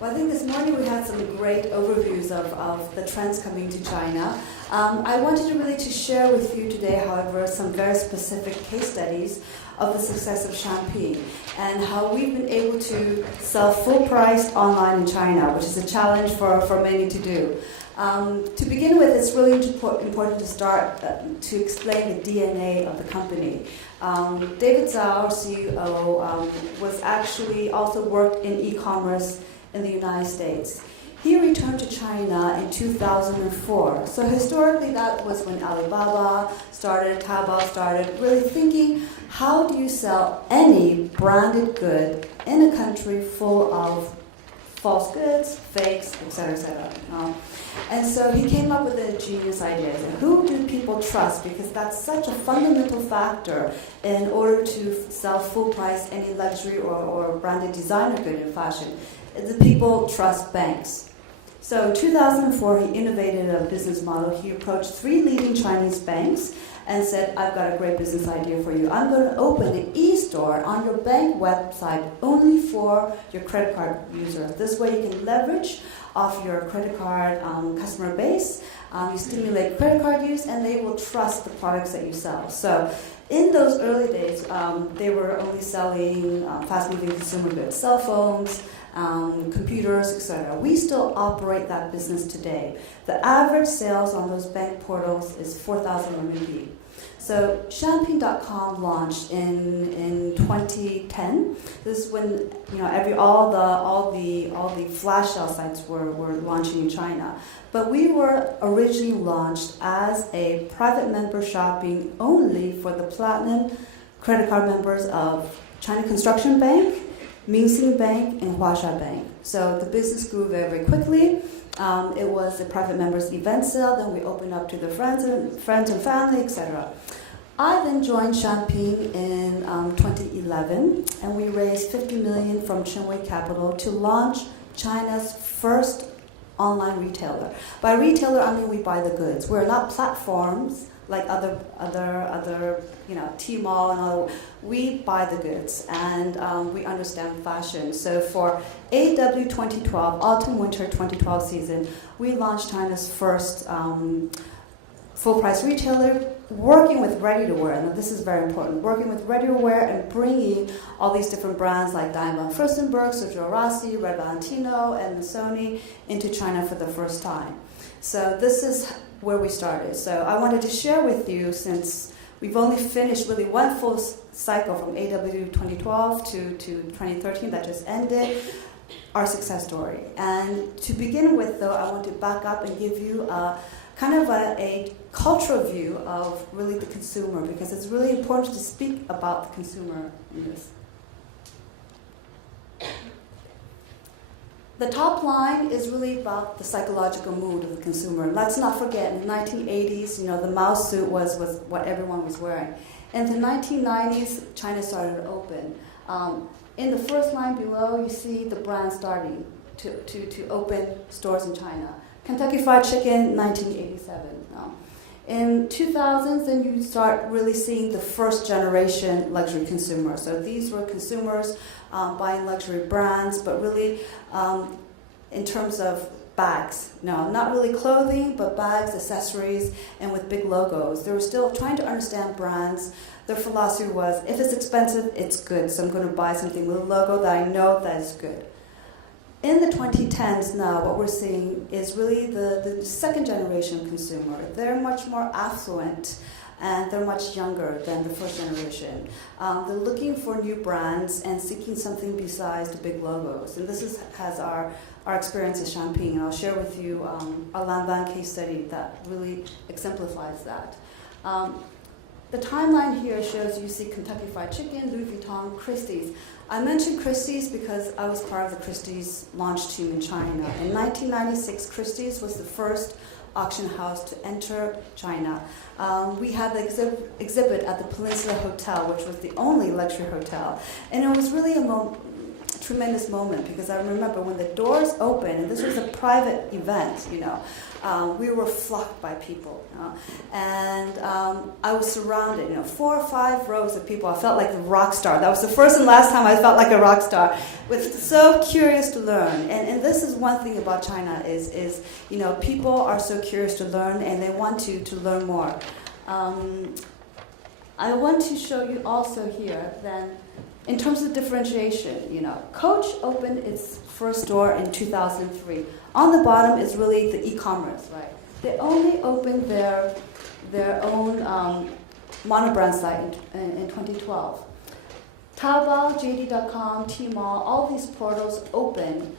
Well, I think this morning we had some great overviews of the trends coming to China. I wanted to really to share with you today, however, some very specific case studies of the success of Champagne and how we've been able to sell full price online in China, which is a challenge for many to do. To begin with, it's really important to start to explain the DNA of the company. David Zhao, CEO, was actually also worked in e-commerce in the United States. He returned to China in 2004. So historically, that was when Alibaba started, Taobao started, really thinking, how do you sell any branded good in a country full of false goods, fakes, etc., etc. And so he came up with a genius idea. Who do people trust? Because that's such a fundamental factor in order to sell full price any luxury or branded designer good in fashion. The people trust banks. So in 2004, he innovated a business model. He approached 3 leading Chinese banks and said, I've got a great business idea for you. I'm going to open an e-store on your bank website only for your credit card users. This way you can leverage off your credit card customer base. You stimulate credit card use, and they will trust the products that you sell. So in those early days, they were only selling fast-moving consumer goods, cell phones, computers, etc. We still operate that business today. The average sales on those bank portals is 4,000 RMB. So Champagne.com launched in 2010. This is when all the flash sale sites were launching in China. But we were originally launched as a private member shopping only for the platinum credit card members of China Construction Bank, Minxin Bank, and Huaxia Bank. So the business grew very, very quickly. It was a private members event sale. Then we opened up to the friends and family, etc. I then joined Champagne in 2011, and we raised 50 million from Chenwei Capital to launch China's first online retailer. By retailer, I mean we buy the goods. We're not platforms like other Tmall and other. We buy the goods, and we understand fashion. So for AW 2012, Autumn-Winter 2012 season, we launched China's first full-price retailer, working with ready-to-wear. And this is very important, working with ready-to-wear and bringing all these different brands like Diane von Furstenberg, Sergio Rossi, Red Valentino, and Missoni into China for the first time. So this is where we started. So I wanted to share with you, since we've only finished really one full cycle from AW 2012 to 2013 that just ended, our success story. And to begin with, though, I want to back up and give you a cultural view of really the consumer, because it's really important to speak about the consumer in this. The top line is really about the psychological mood of the consumer. Let's not forget, in the 1980s, the Mao suit was what everyone was wearing. In the 1990s, China started to open. In the first line below, you see the brand starting to open stores in China. Kentucky Fried Chicken, 1987. In 2000s, then you start really seeing the first generation luxury consumer. So these were consumers buying luxury brands, but really in terms of bags. No, not really clothing, but bags, accessories, and with big logos. They were still trying to understand brands. Their philosophy was, if it's expensive, it's good. So I'm going to buy something with a logo that I know that is good. In the 2010s now, what we're seeing is really the second generation consumer. They're much more affluent, and they're much younger than the first generation. They're looking for new brands and seeking something besides the big logos. And this has our experience at Champagne. And I'll share with you a Lanvin case study that really exemplifies that. The timeline here shows you see Kentucky Fried Chicken, Louis Vuitton, Christie's. I mentioned Christie's because I was part of the Christie's launch team in China. In 1996, Christie's was the first auction house to enter China. We had the exhibit at the Peninsula Hotel, which was the only luxury hotel. And it was really a tremendous moment because I remember when the doors opened, and this was a private event, we were flocked by people, and I was surrounded, 4 or 5 rows of people. I felt like a rock star. That was the first and last time I felt like a rock star. Was so curious to learn, and this is one thing about China is people are so curious to learn and they want to learn more. I want to show you also here then. In terms of differentiation, Coach opened its first store in 2003. On the bottom is really the e-commerce, right? They only opened their own monobrand site in 2012. Taobao, JD.com, Tmall, all these portals opened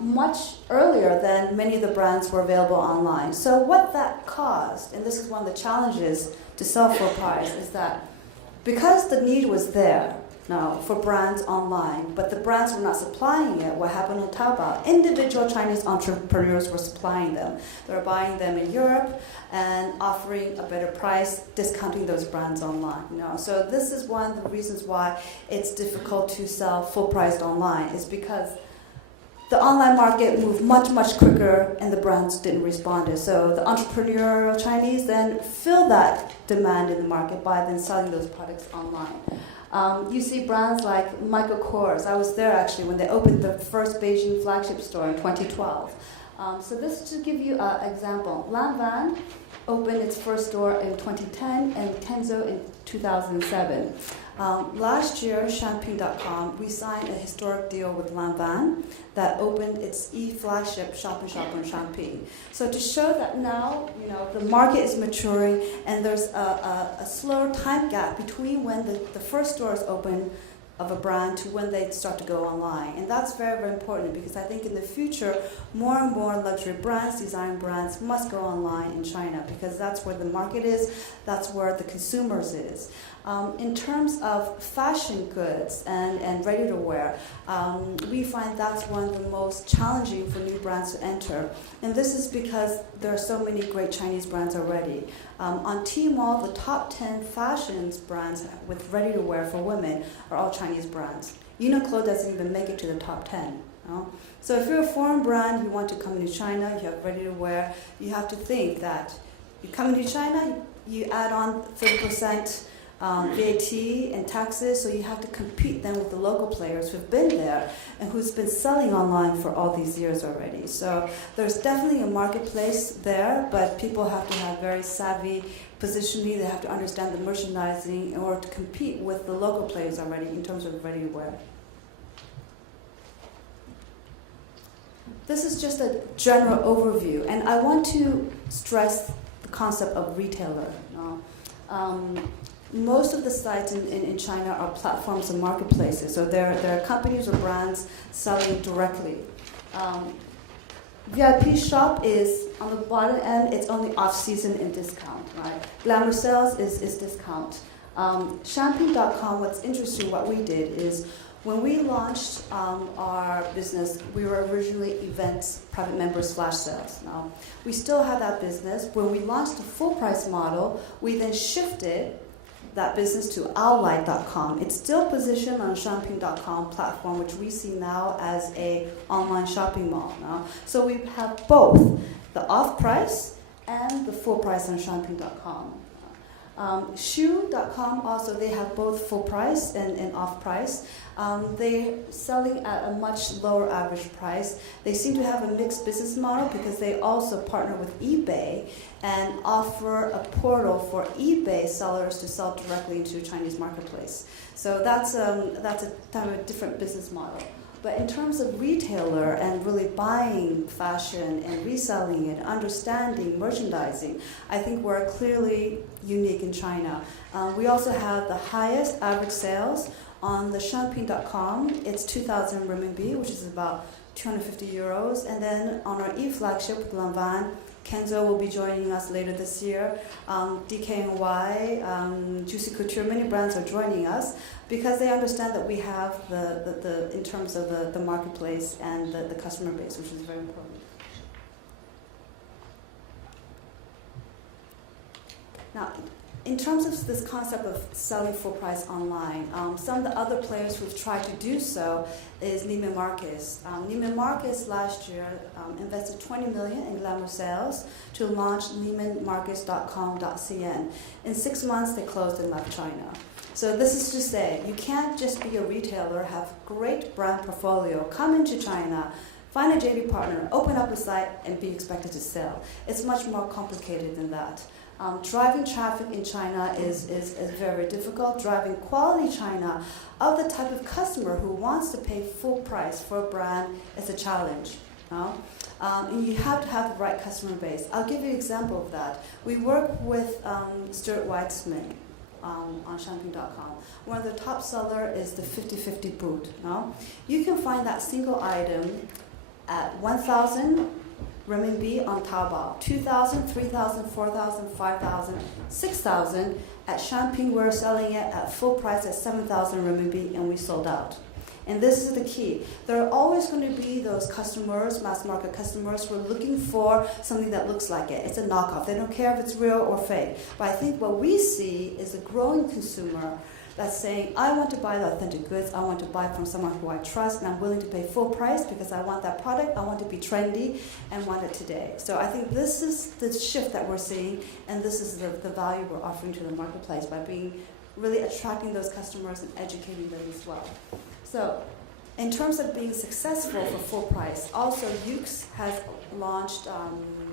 much earlier than many of the brands were available online. So what that caused, and this is one of the challenges to sell full price, is that because the need was there, now for brands online, but the brands were not supplying it. What happened on Taobao? Individual Chinese entrepreneurs were supplying them. They were buying them in Europe and offering a better price, discounting those brands online. So this is one of the reasons why it's difficult to sell full priced online, is because the online market moved much, much quicker and the brands didn't respond. So the entrepreneurial Chinese then fill that demand in the market by then selling those products online. You see brands like Michael Kors. I was there actually when they opened the first Beijing flagship store in 2012. So this is to give you an example. Lanvin opened its first store in 2010 and Kenzo in 2007. Last year, Champagne.com, we signed a historic deal with Lanvin that opened its e-flagship shop-in-shop on Champagne. So to show that now, the market is maturing and there's a slower time gap between when the first store is open of a brand to when they start to go online. And that's very, very important because I think in the future, more and more luxury brands, design brands must go online in China because that's where the market is, that's where the consumers is. In terms of fashion goods and ready-to-wear, we find that's one of the most challenging for new brands to enter. And this is because there are so many great Chinese brands already. On Tmall, the top 10 fashions brands with ready-to-wear for women are all Chinese brands. Uniqlo doesn't even make it to the top 10. So if you're a foreign brand, you want to come into China, you have ready-to-wear, you have to think that you come into China, you add on 30% VAT and taxes, so you have to compete then with the local players who've been there and who's been selling online for all these years already. So there's definitely a marketplace there, but people have to have very savvy positioning. They have to understand the merchandising in order to compete with the local players already in terms of ready-to-wear. This is just a general overview, and I want to stress the concept of retailer. Most of the sites in China are platforms and marketplaces, so there are companies or brands selling directly. VIP shop is on the bottom end, it's only off-season and discount, right? Glamour sales is discount. Champagne.com, what's interesting, what we did is when we launched our business, we were originally events, private members, flash sales. Now, we still have that business. When we launched the full price model, we then shifted that business to Owlite.com. It's still positioned on Champagne.com platform, which we see now as a online shopping mall now. So we have both the off-price and the full price on Champagne.com. Shoe.com also, they have both full price and off price. They're selling at a much lower average price. They seem to have a mixed business model because they also partner with eBay and offer a portal for eBay sellers to sell directly into a Chinese marketplace. So that's a kind of a different business model. But in terms of retailer and really buying fashion and reselling it, understanding merchandising, I think we're clearly unique in China. We also have the highest average sales on the Champagne.com. It's 2,000 renminbi, which is about 250 euros. And then on our e-flagship with Lanvin, Kenzo will be joining us later this year. DKNY, Juicy Couture, many brands are joining us because they understand that we have the in terms of the marketplace and the customer base, which is very important. Now, in terms of this concept of selling full price online, some of the other players who've tried to do so is Neiman Marcus. Neiman Marcus last year invested 20 million in glamour sales to launch neimanmarcus.com.cn. In 6 months, they closed and left China. So this is to say, you can't just be a retailer, have great brand portfolio, come into China, find a JV partner, open up a site, and be expected to sell. It's much more complicated than that. Driving traffic in China is very difficult. Driving quality China of the type of customer who wants to pay full price for a brand is a challenge. And you have to have the right customer base. I'll give you an example of that. We work with Stuart Weitzman on Champagne.com. One of the top seller is the 50/50 boot. You can find that single item at 1,000 renminbi on Taobao, 2,000, 3,000, 4,000, 5,000, 6,000. At Champagne, we're selling it at full price at 7,000 renminbi, and we sold out. And this is the key. There are always going to be those customers, mass market customers, who are looking for something that looks like it. It's a knockoff. They don't care if it's real or fake. But I think what we see is a growing consumer that's saying, I want to buy the authentic goods, I want to buy from someone who I trust, and I'm willing to pay full price because I want that product, I want to be trendy, and want it today. So I think this is the shift that we're seeing, and this is the value we're offering to the marketplace by being really attracting those customers and educating them as well. So in terms of being successful for full price, also Yoox has launched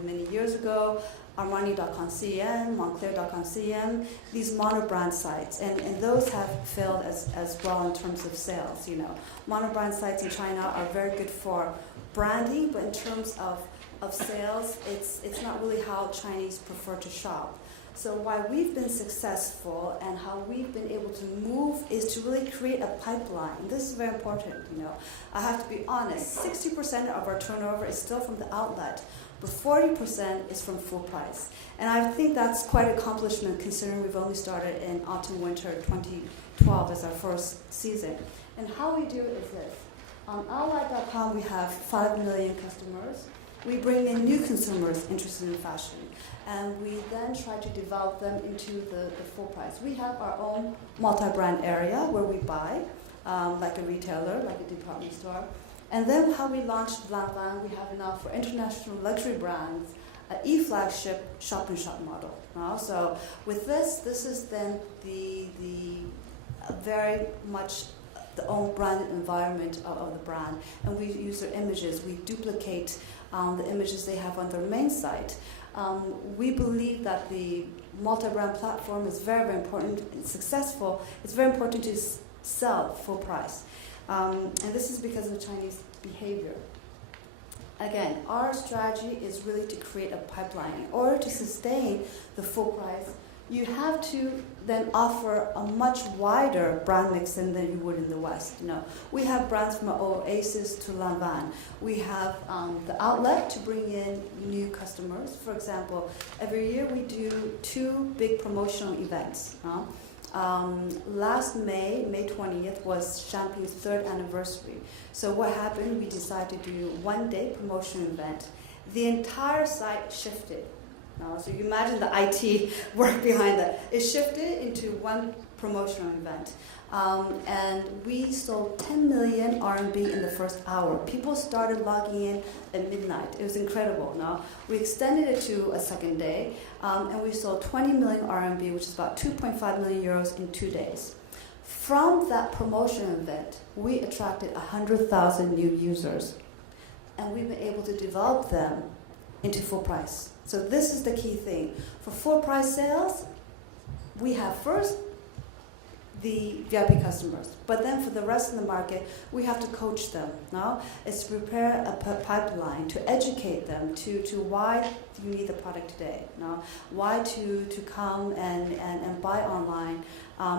many years ago, Armani.com.cn, Montclair.com.cn, these monobrand sites, and those have failed as well in terms of sales. Monobrand sites in China are very good for branding, but in terms of sales, it's not really how Chinese prefer to shop. So why we've been successful and how we've been able to move is to really create a pipeline. This is very important. I have to be honest. 60% of our turnover is still from the outlet, but 40% is from full price. And I think that's quite an accomplishment considering we've only started in autumn-winter 2012 as our first season. And how we do it is this. On outlet.com, we have 5 million customers. We bring in new consumers interested in fashion, and we then try to develop them into the full price. We have our own multi-brand area where we buy, like a retailer, like a department store. And then how we launched Lanvin, we have now for international luxury brands, an e-flagship shop-in-shop model. So with this is then the very much the own branded environment of the brand. And we use their images. We duplicate the images they have on their main site. We believe that the multi-brand platform is very, very important and successful. It's very important to sell full price. And this is because of the Chinese behavior. Again, our strategy is really to create a pipeline. In order to sustain the full price, you have to then offer a much wider brand mix than you would in the West. We have brands from Oasis to Lanvin. We have the outlet to bring in new customers. For example, every year we do 2 big promotional events. Last May 20th, was Champagne's 3rd anniversary. So what happened, we decided to do 1-day promotion event. The entire site shifted. So you imagine the IT work behind that. It shifted into one promotional event. And we sold 10 million RMB in the first hour. People started logging in at midnight. It was incredible. We extended it to a second day, and we sold 20 million RMB, which is about 2.5 million euros in 2 days. From that promotion event, we attracted 100,000 new users, and we've been able to develop them into full price. So this is the key thing. For full price sales, we have first the VIP customers, but then for the rest of the market, we have to coach them. It's to prepare a pipeline, to educate them to why you need the product today. Why to come and buy online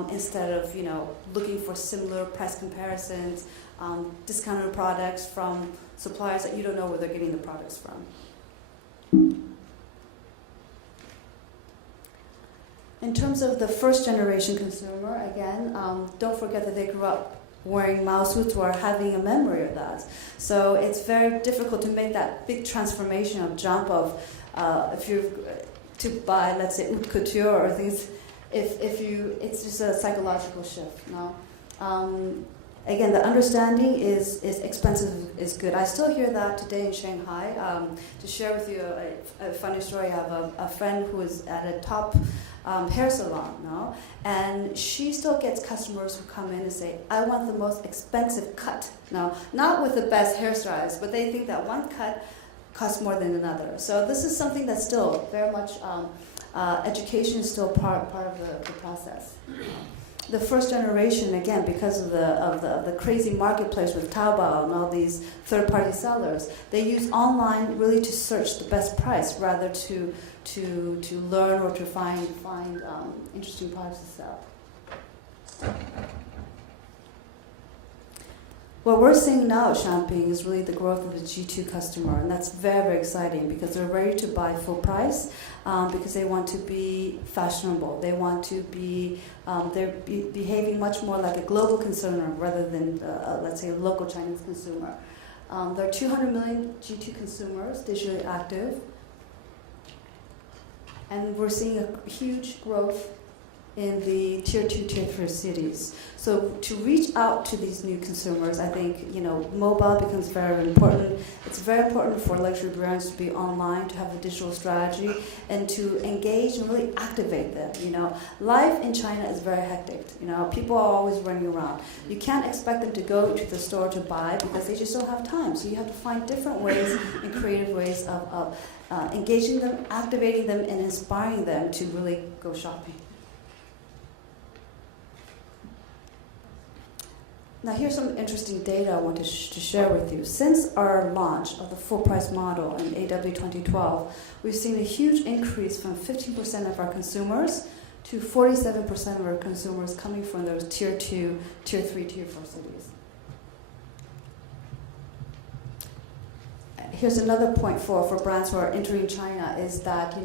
instead of looking for similar price comparisons, discounted products from suppliers that you don't know where they're getting the products from. In terms of the first generation consumer, again, don't forget that they grew up wearing Mao suits or having a memory of that. So it's very difficult to make that big transformation of jump of if you're to buy, let's say, haute couture or things. it's just a psychological shift. No, again, the understanding is expensive is good. I still hear that today in Shanghai. To share with you a funny story, I have a friend who is at a top hair salon, no, and she still gets customers who come in and say, "I want the most expensive cut." No, not with the best hairstylist, but they think that one cut costs more than another. So this is something that's still very much education is still part of the process. The first generation, again, because of the crazy marketplace with Taobao and all these third-party sellers, they use online really to search the best price rather to learn or to find interesting products to sell. What we're seeing now at Champing is really the growth of the G2 customer, and that's very, very exciting because they're ready to buy full price because they want to be fashionable. They want to be, they're behaving much more like a global consumer rather than, let's say, a local Chinese consumer. There are 200 million G2 consumers digitally active, and we're seeing a huge growth in the tier 2, tier 3 cities. So to reach out to these new consumers, I think, mobile becomes very important. It's very important for luxury brands to be online, to have a digital strategy, and to engage and really activate them. Life in China is very hectic. People are always running around. You can't expect them to go to the store to buy because they just don't have time. So you have to find different ways and creative ways of engaging them, activating them, and inspiring them to really go shopping. Now here's some interesting data I want to share with you. Since our launch of the full price model in AW 2012, we've seen a huge increase from 15% of our consumers to 47% of our consumers coming from those tier 2, tier 3, tier 4 cities. Here's another point for brands who are entering China is that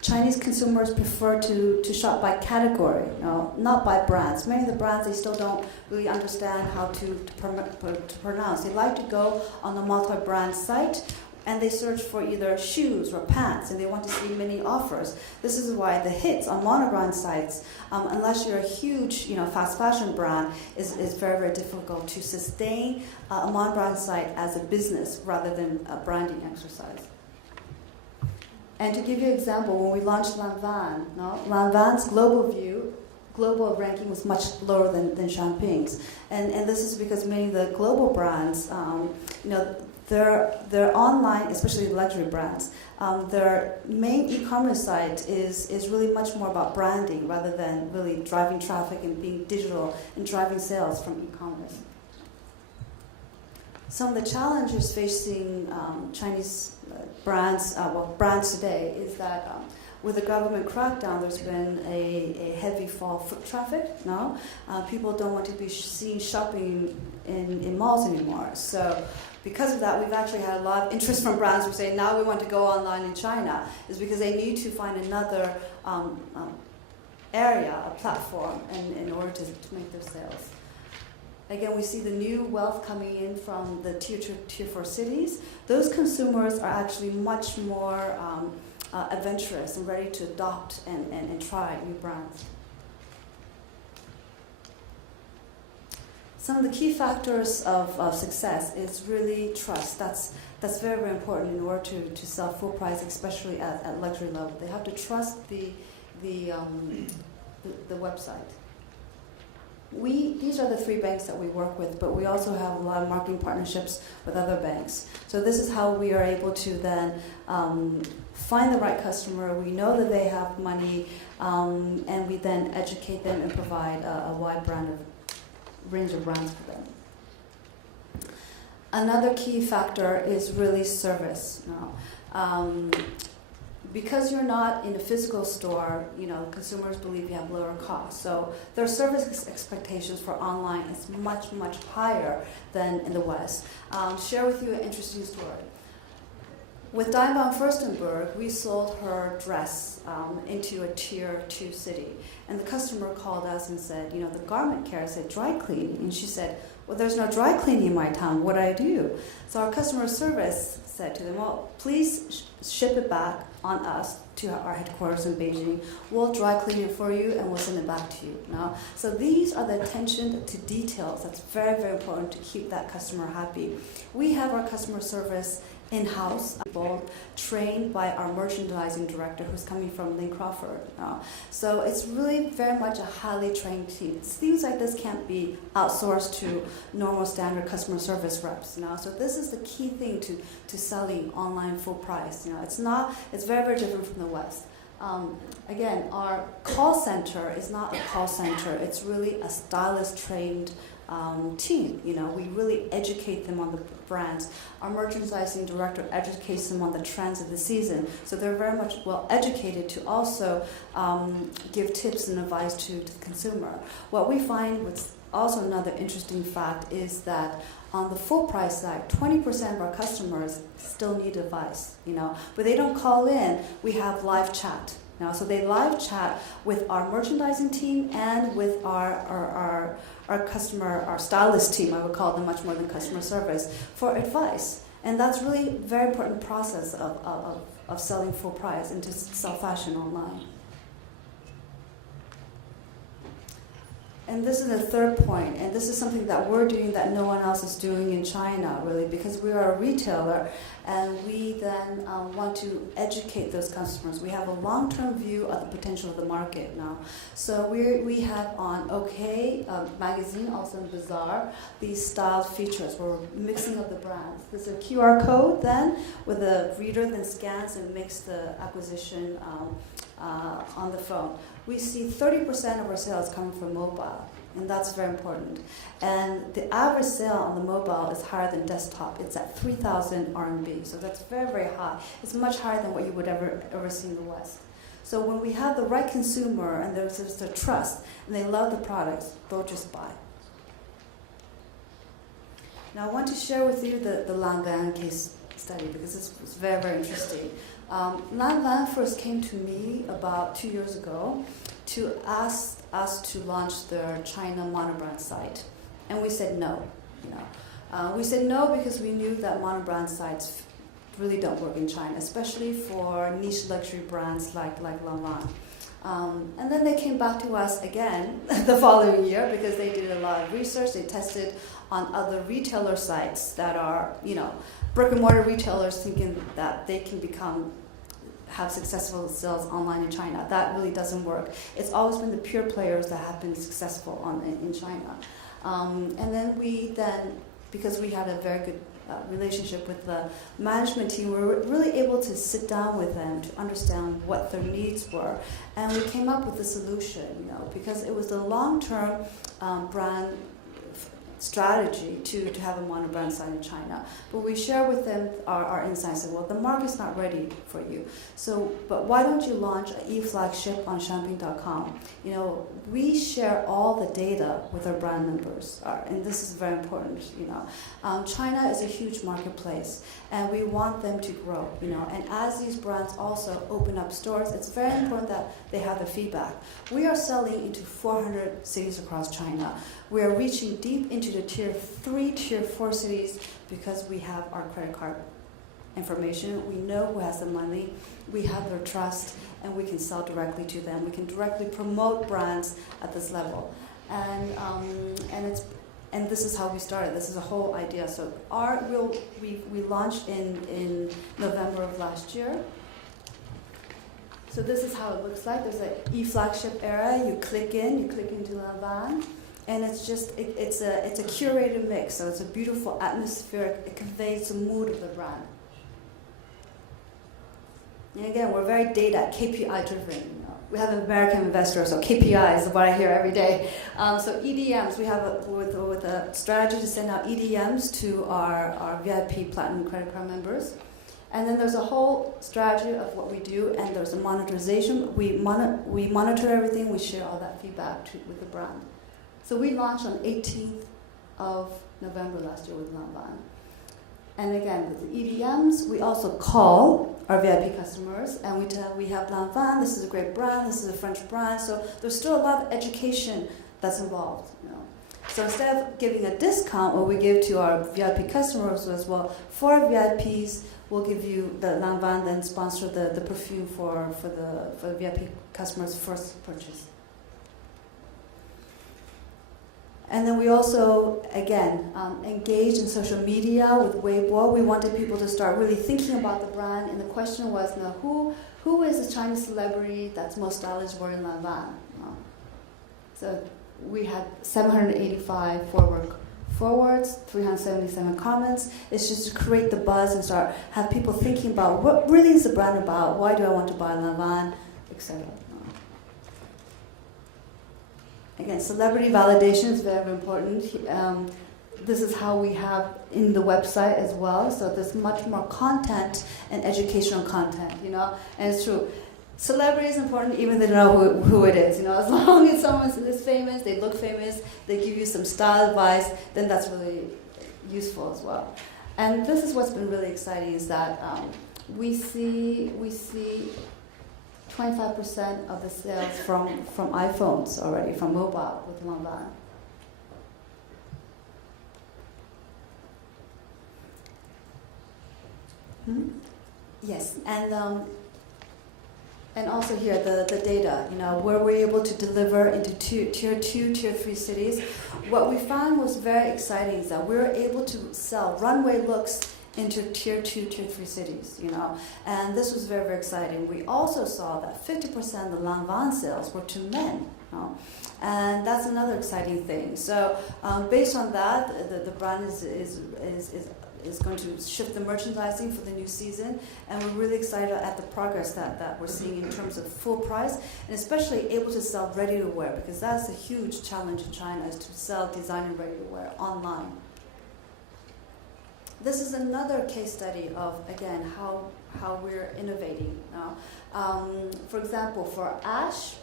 Chinese consumers prefer to shop by category, not by brands. Many of the brands, they still don't really understand how to pronounce. They like to go on a multi-brand site and they search for either shoes or pants, and they want to see many offers. This is why the hits on monobrand sites, unless you're a huge fast fashion brand, is very, very difficult to sustain a monobrand site as a business rather than a branding exercise. And to give you an example, when we launched Lanvin, Lanvin's global ranking was much lower than Champing's. And this is because many of the global brands, their online, especially luxury brands, their main e-commerce site is really much more about branding rather than really driving traffic and being digital and driving sales from e-commerce. Some of the challenges facing Chinese brands today is that with the government crackdown, there's been a heavy fall of foot traffic now. People don't want to be seen shopping in malls anymore. So because of that, we've actually had a lot of interest from brands who say now we want to go online in China, is because they need to find another area, a platform, in order to make their sales. Again, we see the new wealth coming in from the tier 4 cities. Those consumers are actually much more adventurous and ready to adopt and try new brands. Some of the key factors of success is really trust. That's very, very important in order to sell full price, especially at luxury level. They have to trust the website. These are the 3 banks that we work with, but we also have a lot of marketing partnerships with other banks. So this is how we are able to then find the right customer. We know that they have money, and we then educate them and provide a wide range of brands for them. Another key factor is really service. Because you're not in a physical store, consumers believe you have lower costs. So their service expectations for online is much, much higher than in the West. Share with you an interesting story. With Diane Furstenberg, we sold her dress into a tier 2 city. And the customer called us and said, the garment care said dry cleaning. And she said, well, there's no dry cleaning in my town. What do I do? So our customer service said to them, well, please ship it back on us to our headquarters in Beijing. We'll dry clean it for you and we'll send it back to you. Now, so these are the attention to details that's very, very important to keep that customer happy. We have our customer service in-house, trained by our merchandising director who's coming from Lynn Crawford. So it's really very much a highly trained team. Things like this can't be outsourced to normal standard customer service reps. So this is the key thing to selling online full price. It's very, very different from the West. Again, our call center is not a call center. It's really a stylist trained team. We really educate them on the brands. Our merchandising director educates them on the trends of the season. So they're very much well educated to also give tips and advice to the consumer. What we find with also another interesting fact is that on the full price side, 20% of our customers still need advice, but they don't call in. We have live chat. So they live chat with our merchandising team and with our customer, our stylist team, I would call them much more than customer service, for advice. And that's really a very important process of selling full price and to sell fashion online. And this is the third point, and this is something that we're doing that no one else is doing in China, really, because we are a retailer, and we then want to educate those customers. We have a long-term view of the potential of the market now. So we have on OK magazine, also in Bazaar, these styled features where we're mixing up the brands. There's a QR code then, with the reader then scans and makes the acquisition on the phone. We see 30% of our sales coming from mobile, and that's very important. And the average sale on the mobile is higher than desktop. It's at 3,000 RMB, so that's very, very high. It's much higher than what you would ever see in the West. So when we have the right consumer and there's the trust, and they love the products, they'll just buy. Now I want to share with you the Lanvin case study, because it's very, very interesting. Lanvin first came to me about 2 years ago to ask us to launch their China monobrand site, and we said no. We said no because we knew that monobrand sites really don't work in China, especially for niche luxury brands like Lanvin. And then they came back to us again the following year because they did a lot of research. They tested on other retailer sites that are, brick and mortar retailers thinking that they can have successful sales online in China. That really doesn't work. It's always been the pure players that have been successful in China. And then because we had a very good relationship with the management team, we were really able to sit down with them to understand what their needs were. And we came up with a solution, because it was the long-term brand strategy to have a monobrand site in China. But we share with them our insights. Well, the market's not ready for you. But why don't you launch an e-flagship on Champagne.com? We share all the data with our brand members, and this is very important. China is a huge marketplace, and we want them to grow. And as these brands also open up stores, it's very important that they have the feedback. We are selling into 400 cities across China. We are reaching deep into the tier 3, tier 4 cities because we have our credit card information. We know who has the money. We have their trust, and we can sell directly to them. We can directly promote brands at this level, and this is how we started. This is a whole idea. So we launched in November of last year. So this is how it looks like. There's an e-flagship area. You click into Lanvin. And it's a curated mix, so it's a beautiful atmosphere. It conveys the mood of the brand. And again, we're very data, KPI driven. We have American investors, so KPI is what I hear every day. So EDMs, we have with a strategy to send out EDMs to our VIP Platinum credit card members. And then there's a whole strategy of what we do, and there's a monetization. We monitor everything. We share all that feedback with the brand. So we launched on 18th of November last year with Lanvin. And again, with the EDMs, we also call our VIP customers, and we have Lanvin, this is a great brand, this is a French brand, so there's still a lot of education that's involved. So instead of giving a discount, what we give to our VIP customers was, well, for our VIPs, we'll give you the Lanvin, then sponsor the perfume for the VIP customers' first purchase. And then we also, again, engaged in social media with Weibo. We wanted people to start really thinking about the brand, and the question was, now, who is a Chinese celebrity that's most stylish wearing Lanvin? So we had 785 forwards, 377 comments. It's just to create the buzz and have people thinking about what really is the brand about, why do I want to buy Lanvin, etc. Again, celebrity validation is very important. This is how we have in the website as well. So there's much more content and educational content, And it's true. Celebrity is important even if they don't know who it is. As long as someone is famous, they look famous, they give you some style advice, then that's really useful as well. And this is what's been really exciting is that we see 25% of the sales from iPhones already, from mobile with Lanvin. Yes, and also here the data, where we're able to deliver into tier 2, tier 3 cities. What we found was very exciting is that we were able to sell runway looks into tier 2, tier 3 cities, and this was very, very exciting. We also saw that 50% of the Lanvin sales were to men, and that's another exciting thing. So based on that, the brand is going to shift the merchandising for the new season, and we're really excited at the progress that we're seeing in terms of full price, and especially able to sell ready-to-wear, because that's a huge challenge in China, is to sell designer ready-to-wear online. This is another case study of, again, how we're innovating now. For example, for Ash,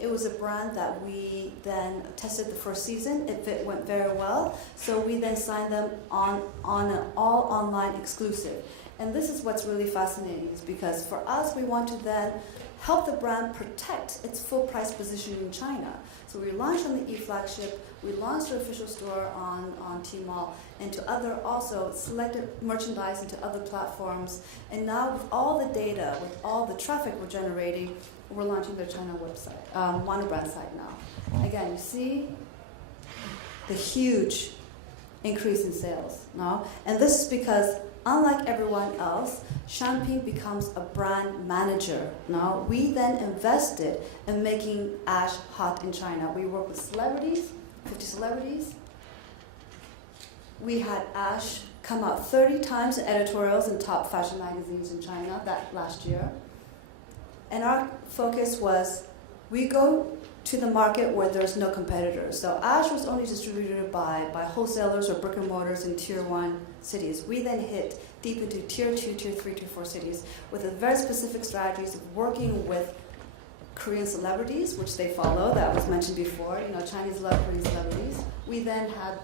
it was a brand that we then tested the first season. It went very well, so we then signed them on an all online exclusive. And this is what's really fascinating, is because for us, we want to then help the brand protect its full price position in China. So we launched on the e-flagship, we launched our official store on Tmall, and to other also selected merchandise into other platforms. And now with all the data, with all the traffic we're generating, we're launching their China website, monobrand site now. Again, you see the huge increase in sales now. And this is because, unlike everyone else, Champagne becomes a brand manager. Now, we then invested in making Ash hot in China. We work with celebrities, 50 celebrities. We had Ash come out 30 times in editorials in top fashion magazines in China that last year. And our focus was, we go to the market where there's no competitors. So Ash was only distributed by wholesalers or brick and mortars in tier 1 cities. We then hit deep into tier 2, tier 3, tier 4 cities with a very specific strategies of working with Korean celebrities, which they follow, that was mentioned before. Chinese love Korean celebrities. We then had,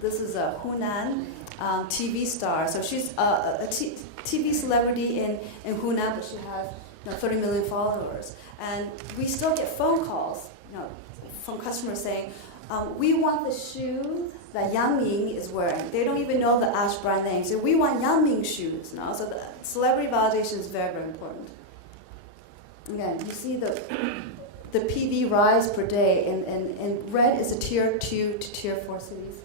this is a Hunan TV star. So she's a TV celebrity in Hunan, but she has 30 million followers. And we still get phone calls, from customers saying, we want the shoe that Yang Ming is wearing. They don't even know the Ash brand name. So we want Yang Ming shoes. So the celebrity validation is very, very important. Again, you see the PV rise per day. In red is a tier 2 to tier 4 cities.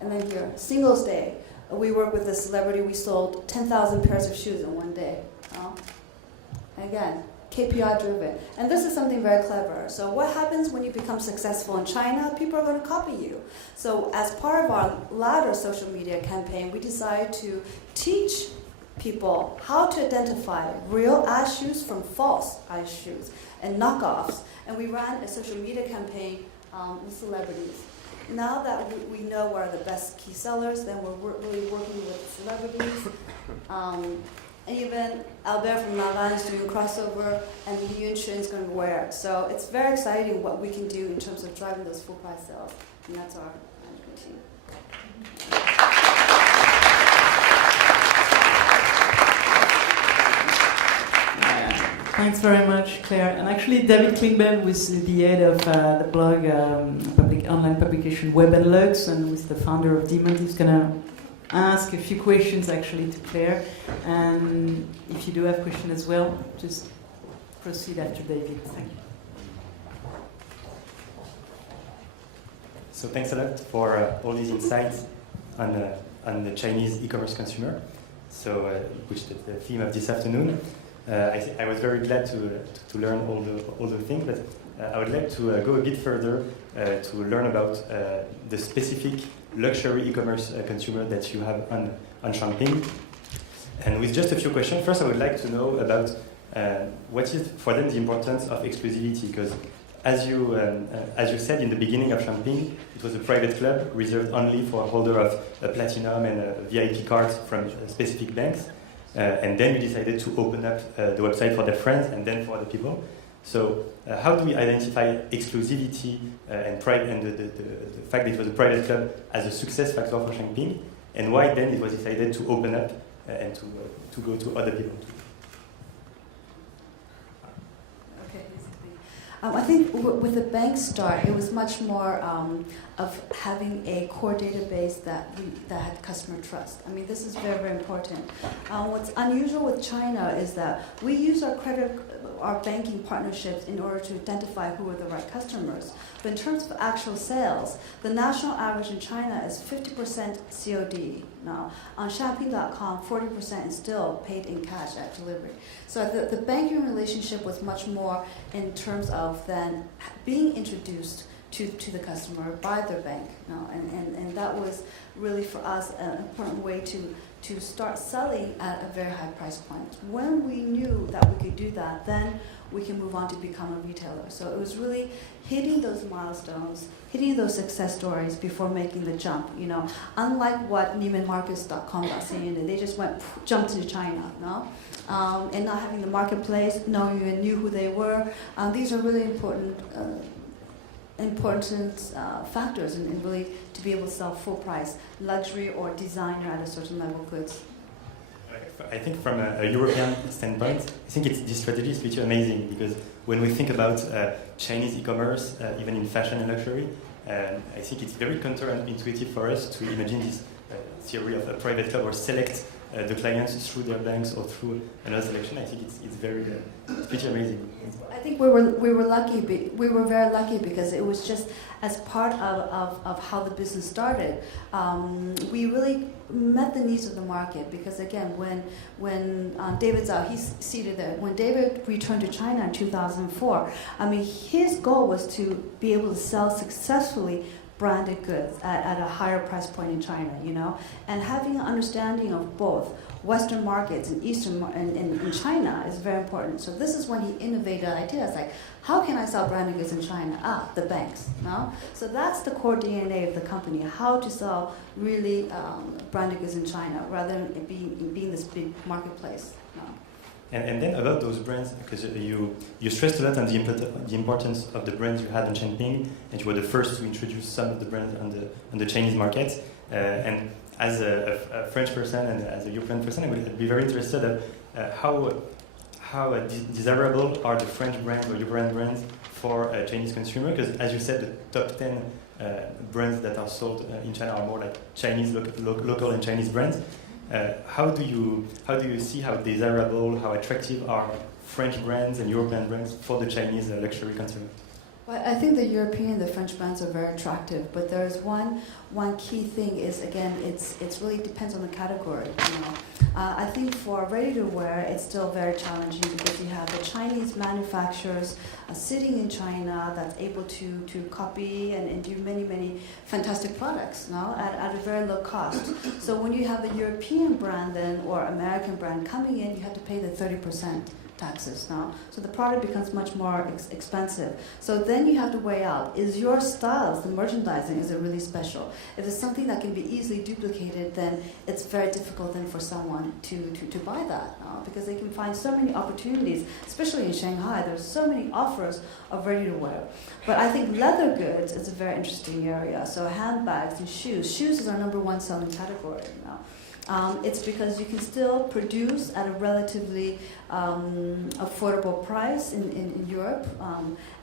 And then here, Singles Day. We work with a celebrity. We sold 10,000 pairs of shoes in one day. Again, KPI driven. And this is something very clever. So what happens when you become successful in China? People are going to copy you. So as part of our latter social media campaign, we decided to teach people how to identify real Ash shoes from false Ash shoes and knockoffs. And we ran a social media campaign with celebrities. Now that we know what are the best key sellers, then we're really working with celebrities. And even Albert from Lanvin is doing crossover, and Li Yunchen is going to wear it. So it's very exciting what we can do in terms of driving those full price sales. And that's our management team. Thanks very much, Claire. And actually, David Klingbeil, who is the head of the blog online publication Web and Lux, and who is the founder of Demand, is going to ask a few questions actually to Claire. And if you do have questions as well, just proceed after David. Thank you. So thanks a lot for all these insights on the Chinese e-commerce consumer. So which is the theme of this afternoon. I was very glad to learn all the things, but I would like to go a bit further to learn about the specific luxury e-commerce consumer that you have on Champing. And with just a few questions, first I would like to know about what is for them the importance of exclusivity, because as you said in the beginning of Champing, it was a private club reserved only for a holder of a platinum and a VIP cards from specific banks. And then you decided to open up the website for their friends and then for other people. So how do we identify exclusivity and the fact that it was a private club as a success factor for Champing, and why then it was decided to open up and to go to other people too? I think with the bank start, it was much more of having a core database that had customer trust. I mean, this is very, very important. What's unusual with China is that we use our banking partnerships in order to identify who are the right customers. But in terms of actual sales, the national average in China is 50% COD now. On Champing.com, 40% is still paid in cash at delivery. So the banking relationship was much more in terms of then being introduced to the customer by their bank. And that was really for us an important way to start selling at a very high price point. When we knew that we could do that, then we can move on to become a retailer. So it was really hitting those milestones, hitting those success stories before making the jump. Unlike what NeimanMarcus.com.cn, they just jumped into China, and not having the marketplace, knowing you knew who they were. These are really important factors in really to be able to sell full price luxury or designer at a certain level goods. I think from a European standpoint, I think this strategy is pretty amazing, because when we think about Chinese e-commerce, even in fashion and luxury, I think it's very counterintuitive for us to imagine this theory of a private club or select the clients through their banks or through another selection. I think it's pretty amazing. I think we were lucky. We were very lucky because it was just as part of how the business started. We really met the needs of the market, because again, when David's out, he's seated there. When David returned to China in 2004, I mean, his goal was to be able to sell successfully branded goods at a higher price point in China, and having an understanding of both Western markets and Eastern in China is very important. So this is when he innovated ideas like, how can I sell branded goods in China? The banks, So that's the core DNA of the company, how to sell really branded goods in China rather than it being this big marketplace. And then about those brands, because you stressed a lot on the importance of the brands you had on Champing, and you were the first to introduce some of the brands on the Chinese market. And as a French person and as a European person, I would be very interested in how desirable are the French brands or European brands for a Chinese consumer? Because as you said, the top 10 brands that are sold in China are more like Chinese, local and Chinese brands. How do you see how desirable, how attractive are French brands and European brands for the Chinese luxury consumer? Well, I think the European, the French brands are very attractive, but there's one key thing is, again, it's really depends on the category. I think for ready-to-wear, it's still very challenging because you have the Chinese manufacturers sitting in China that's able to copy and do many fantastic products at a very low cost. So when you have a European brand then or American brand coming in, you have to pay the 30% taxes now. So the product becomes much more expensive. So then you have to weigh out, is your styles, the merchandising, is it really special? If it's something that can be easily duplicated, then it's very difficult then for someone to buy that because they can find so many opportunities, especially in Shanghai. There's so many offers of ready-to-wear. But I think leather goods is a very interesting area. So handbags and shoes. Shoes is our #1 selling category now. It's because you can still produce at a relatively affordable price in Europe,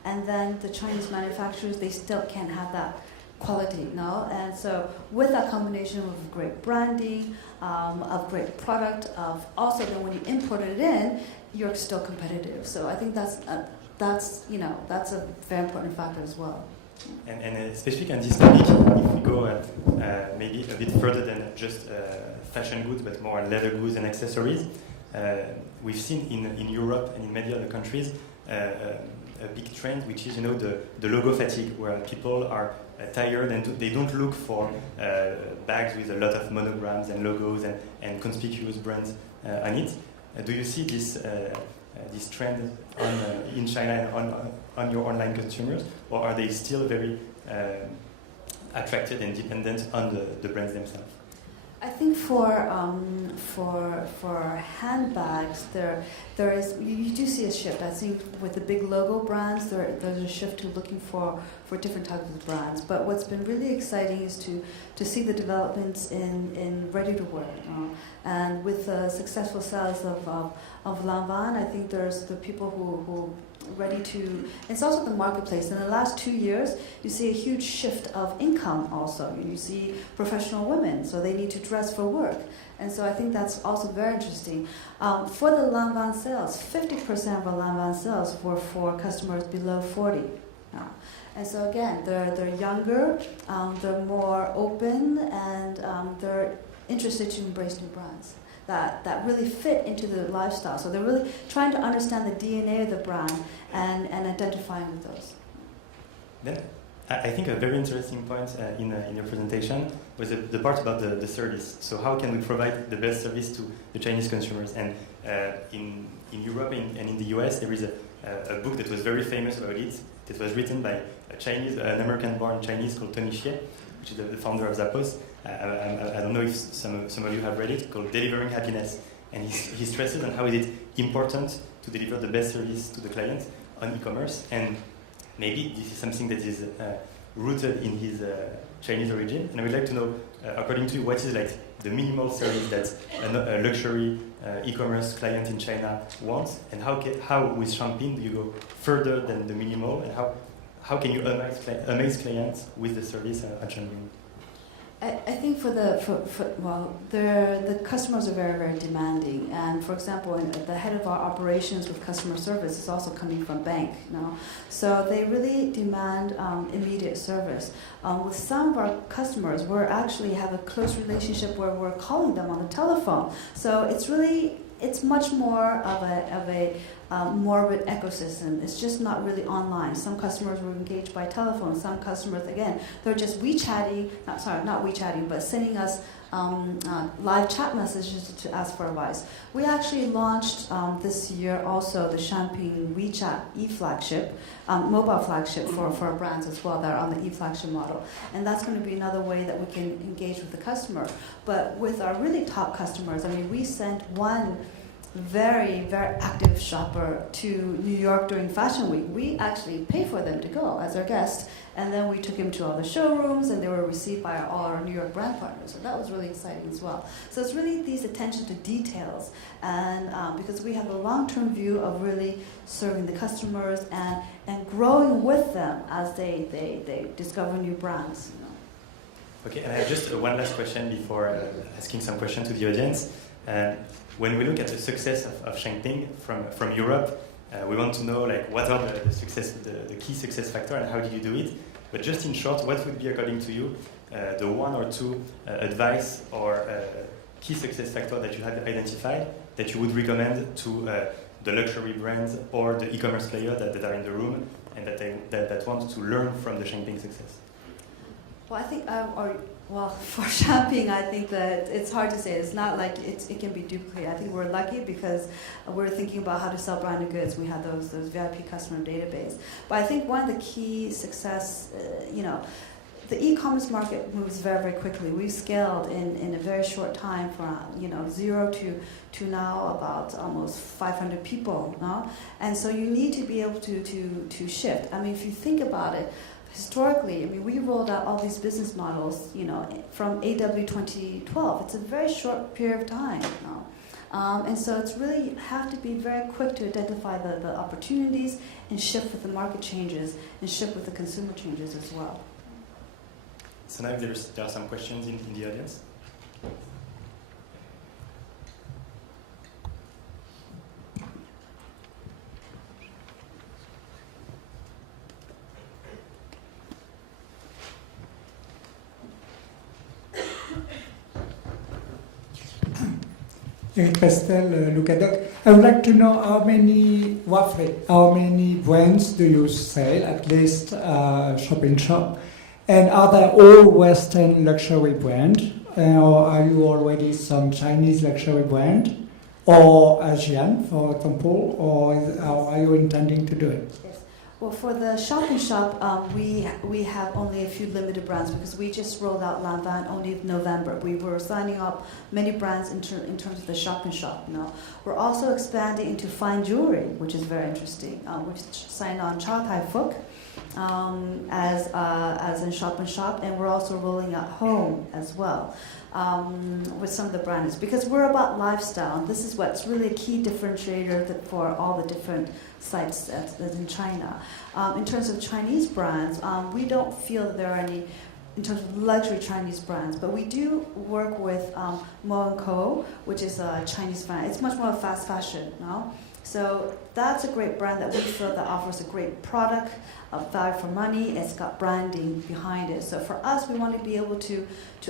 and then the Chinese manufacturers, they still can't have that quality, no? And so with that combination of great branding, of great product, of also then when you import it in, you're still competitive. So I think that's a very important factor as well. And especially on this topic, if we go maybe a bit further than just fashion goods, but more leather goods and accessories, we've seen in Europe and in many other countries a big trend, which is the logo fatigue, where people are tired and they don't look for bags with a lot of monograms and logos and conspicuous brands on it. Do you see this trend in China and on your online consumers, or are they still very attracted and dependent on the brands themselves? I think for handbags, there is you do see a shift. I think with the big logo brands, there's a shift to looking for different types of brands. But what's been really exciting is to see the developments in ready to wear, and with the successful sales of Lanvin, I think there's the people who ready to. It's also the marketplace. In the last 2 years, you see a huge shift of income. Also, you see professional women, so they need to dress for work, and so I think that's also very interesting. For the Lanvin sales, 50% of our Lanvin sales were for customers below 40. And so again, they're younger, they're more open, and they're interested to embrace new brands that really fit into the lifestyle. So they're really trying to understand the DNA of the brand and identifying with those. Then I think a very interesting point in your presentation was the part about the service. So how can we provide the best service to the Chinese consumers? And in Europe and in the US, there is a book that was very famous about it. It was written by an American-born Chinese called Tony Xie, which is the founder of Zappos. I don't know if some of you have read it, called Delivering Happiness. And he stresses on how it is important to deliver the best service to the client on e-commerce. And maybe this is something that is rooted in his Chinese origin. And I would like to know, according to you, what is like the minimal service that a luxury e-commerce client in China wants, and how with Champing do you go further than the minimal, and how can you amaze clients with the service at Champing? I think the customers are very, very demanding. And for example, the head of our operations with customer service is also coming from bank, so they really demand immediate service. With some of our customers, we actually have a close relationship where we're calling them on the telephone. So it's much more of a morbid ecosystem. It's just not really online. Some customers were engaged by telephone. Some customers, again, they're just but sending us live chat messages to ask for advice. We actually launched this year also the Champing WeChat e-flagship, mobile flagship for our brands as well that are on the e-flagship model. And that's going to be another way that we can engage with the customer. But with our really top customers, we sent one very, very active shopper to New York during Fashion Week. We actually paid for them to go as our guest, and then we took him to all the showrooms, and they were received by all our New York brand partners. So that was really exciting as well. So it's really these attention to details, and because we have a long-term view of really serving the customers and growing with them as they discover new brands. Okay, and I have just one last question before asking some question to the audience. When we look at the success of Champing from Europe, we want to know what are the key success factor and how did you do it? But just in short, what would be, according to you, the one or two advice or key success factor that you had identified that you would recommend to the luxury brands or the e-commerce players that are in the room and that want to learn from the Champing success? Well, I think, for Champing, I think that it's hard to say. It's not like it can be duplicated. I think we're lucky because we're thinking about how to sell branded goods. We have those VIP customer database. But I think one of the key success, the e-commerce market moves very, very quickly. We've scaled in a very short time from zero to now about almost 500 people. No? And so you need to be able to shift. I mean, if you think about it, historically, I mean, we rolled out all these business models, from AW 2012. It's a very short period of time. No? And so it's really, you have to be very quick to identify the opportunities and shift with the market changes and shift with the consumer changes as well. So now there are some questions in the audience. Eric Pastel, Lucadoc. I would like to know roughly, how many brands do you sell, at least shop-in-shop? And are they all Western luxury brands? Or are you already some Chinese luxury brand? Or Asian, for example? Or are you intending to do it? Well, for the shop-in-shop, we have only a few limited brands because we just rolled out Lanvin only in November. We were signing up many brands in terms of the shop-in-shop. We're also expanding into fine jewelry, which is very interesting. We've signed on Chow Tai Fook as in shop-in-shop, and we're also rolling out home as well. With some of the brands, because we're about lifestyle, and this is what's really a key differentiator for all the different sites that's in China. In terms of Chinese brands, we don't feel that there are any, in terms of luxury Chinese brands, but we do work with Mo & Co., which is a Chinese brand. It's much more fast fashion, no? So that's a great brand that we feel that offers a great product, value for money. It's got branding behind it. So for us, we want to be able to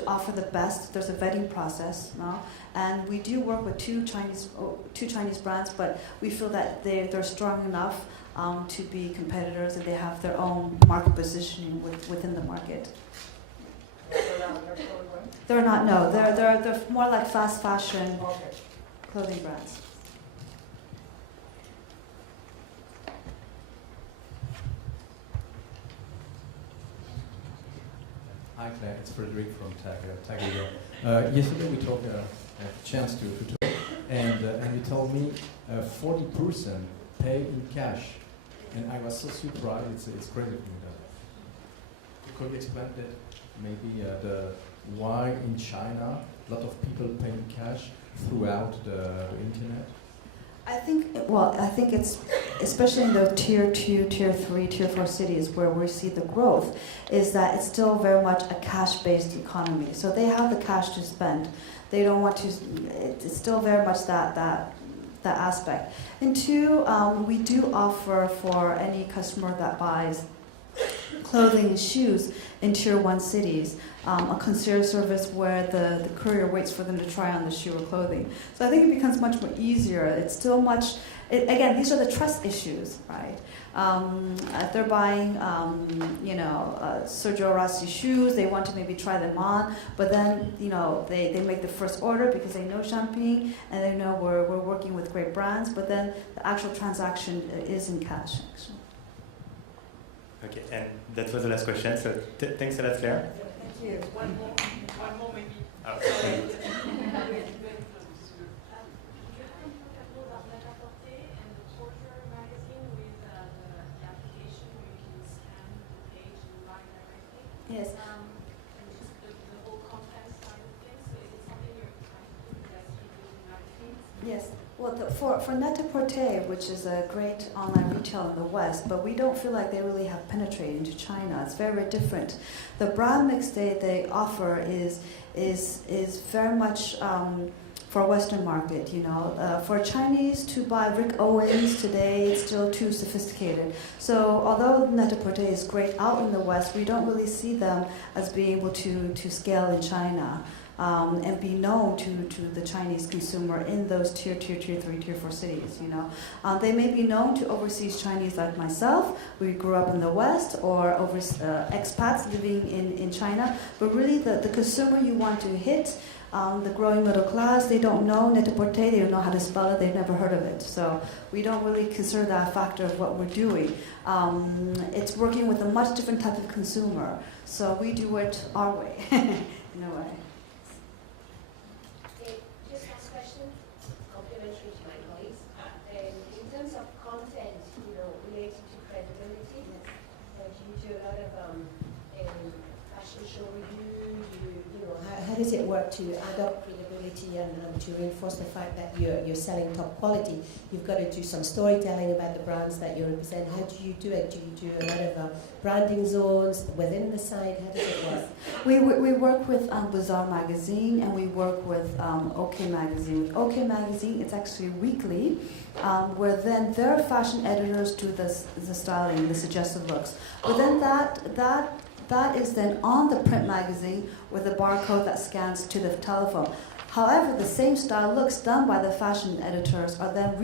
offer the best. There's a vetting process, no? And we do work with two Chinese brands, but we feel that they're strong enough to be competitors, and they have their own market positioning within the market. They're not. No, they're more like fast fashion clothing brands. Hi Claire, it's Frederick from Tag. Yesterday we talked a chance to talk, and you told me 40% pay in cash, and I was so surprised. It's crazy for me. Could you explain that? Maybe why in China a lot of people pay in cash throughout the internet? I think it's especially in the tier 2, tier 3, tier 4 cities where we see the growth, is that it's still very much a cash-based economy. So they have the cash to spend. They don't want to. It's still very much that aspect. And two, we do offer for any customer that buys clothing and shoes in tier 1 cities, a concierge service where the courier waits for them to try on the shoe or clothing. So I think it becomes much more easier. It's still much, again, these are the trust issues, right? If they're buying, Sergio Rossi shoes, they want to maybe try them on, but then, they make the first order because they know Champagne and they know we're working with great brands, but then the actual transaction is in cash, actually. Okay, and that was the last question. So thanks a lot, Claire. Thank you. One more maybe. Oh, Yes. The whole content side of things. So is it something you're trying to do that you do in United States? Yes. Well, for Net-a-Porter, which is a great online retail in the West, but we don't feel like they really have penetrated into China. It's very, very different. The brand mix they offer is very much for Western market. For Chinese to buy Rick Owens today, it's still too sophisticated. So although Net-a-Porter is great out in the West, we don't really see them as being able to scale in China. and be known to the Chinese consumer in those tier 3, tier 4 cities. You know, they may be known to overseas Chinese like myself. We grew up in the West, or expats living in China. But really, the consumer you want to hit. The growing middle class, they don't know net-a-porter, they don't know how to spell it, they've never heard of it. So we don't really consider that a factor of what we're doing. It's working with a much different type of consumer. So we do it our way, in a way. Just last question, complimentary to my colleagues. In terms of content, related to credibility, do you do a lot of fashion show reviews? How does it work to add up credibility and to reinforce the fact that you're selling top quality? You've got to do some storytelling about the brands that you represent. How do you do it? Do you do a lot of branding zones within the site? How does it work? We work with Bazaar magazine, and we work with OK magazine. With OK magazine, it's actually weekly, where then their fashion editors do the styling, the suggested looks. But then that is then on the print magazine with a barcode that scans to the telephone. However, the same style looks done by the fashion editors are then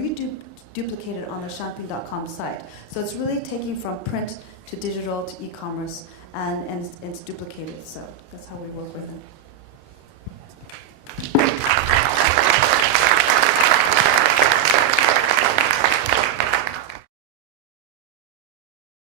duplicated on the champagne.com site. So it's really taking from print to digital to e-commerce, and it's duplicated. So that's how we work with it.